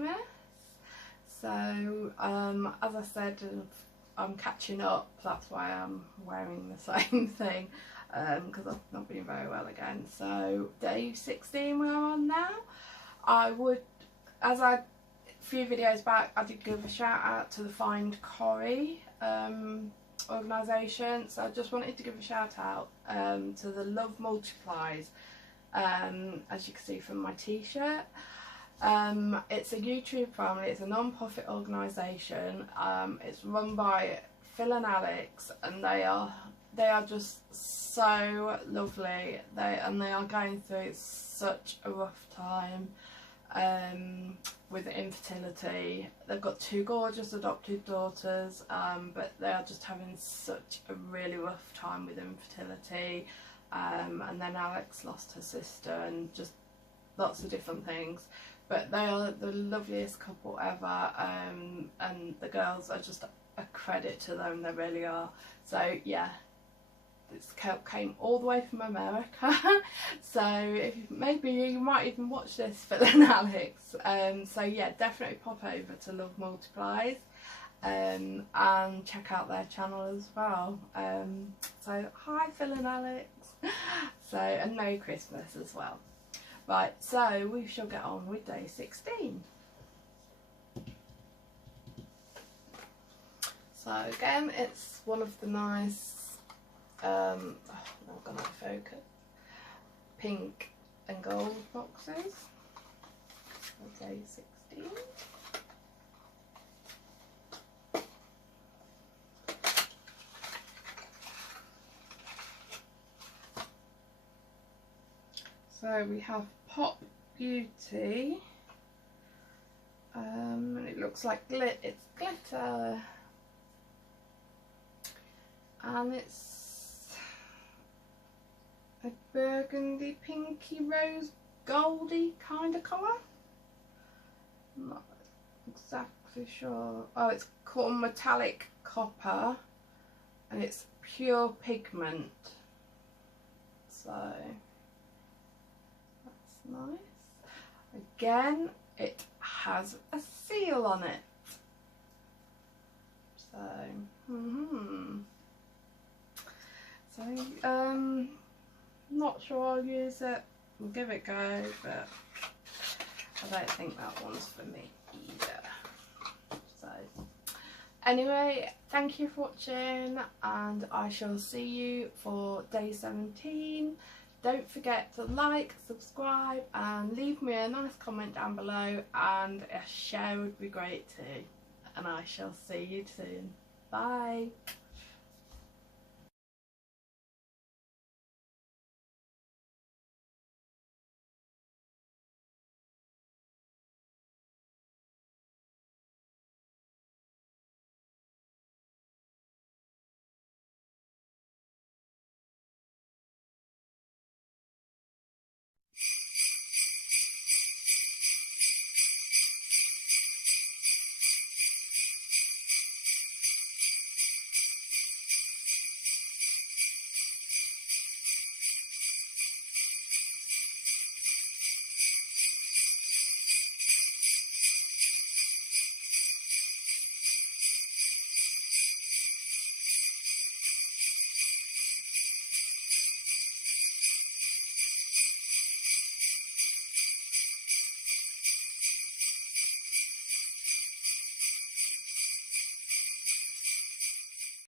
VlogMas. So as I said, I'm catching up, that's why I'm wearing the same thing, because I've not been very well again. So day 16 we're on now. I would, as a few videos back, I did give a shout out to the Find Corrie organisation, so I just wanted to give a shout out to the Love Multiplies, as you can see from my t-shirt. It's a YouTube family, it's a non-profit organisation, it's run by Phil and Alex, and they are just so lovely. They are going through such a rough time with infertility. They've got 2 gorgeous adopted daughters, but they are just having such a really rough time with infertility, and then Alex lost her sister and just lots of different things. But they are the loveliest couple ever, and the girls are just a credit to them, they really are. So yeah, this came all the way from America. So if maybe you might even watch this, Phil and Alex. So yeah, definitely pop over to Love Multiplies and check out their channel as well. So hi Phil and Alex. So, and Merry Christmas as well. Right, so we shall get on with day 16. So again, it's one of the nice, I'm gonna focus, pink and gold boxes for day 16. So we have Pop Beauty, and it looks like it's glitter, and it's a burgundy, pinky, rose, goldy kind of colour. I'm not exactly sure. Oh, it's called metallic copper, and it's pure pigment. So nice. Again, it has a seal on it. So, so not sure I'll use it. We'll give it a go, but I don't think that one's for me either. So, anyway, thank you for watching, and I shall see you for day 17. Don't forget to like, subscribe, and leave me a nice comment down below, and a share would be great too. And I shall see you soon. Bye.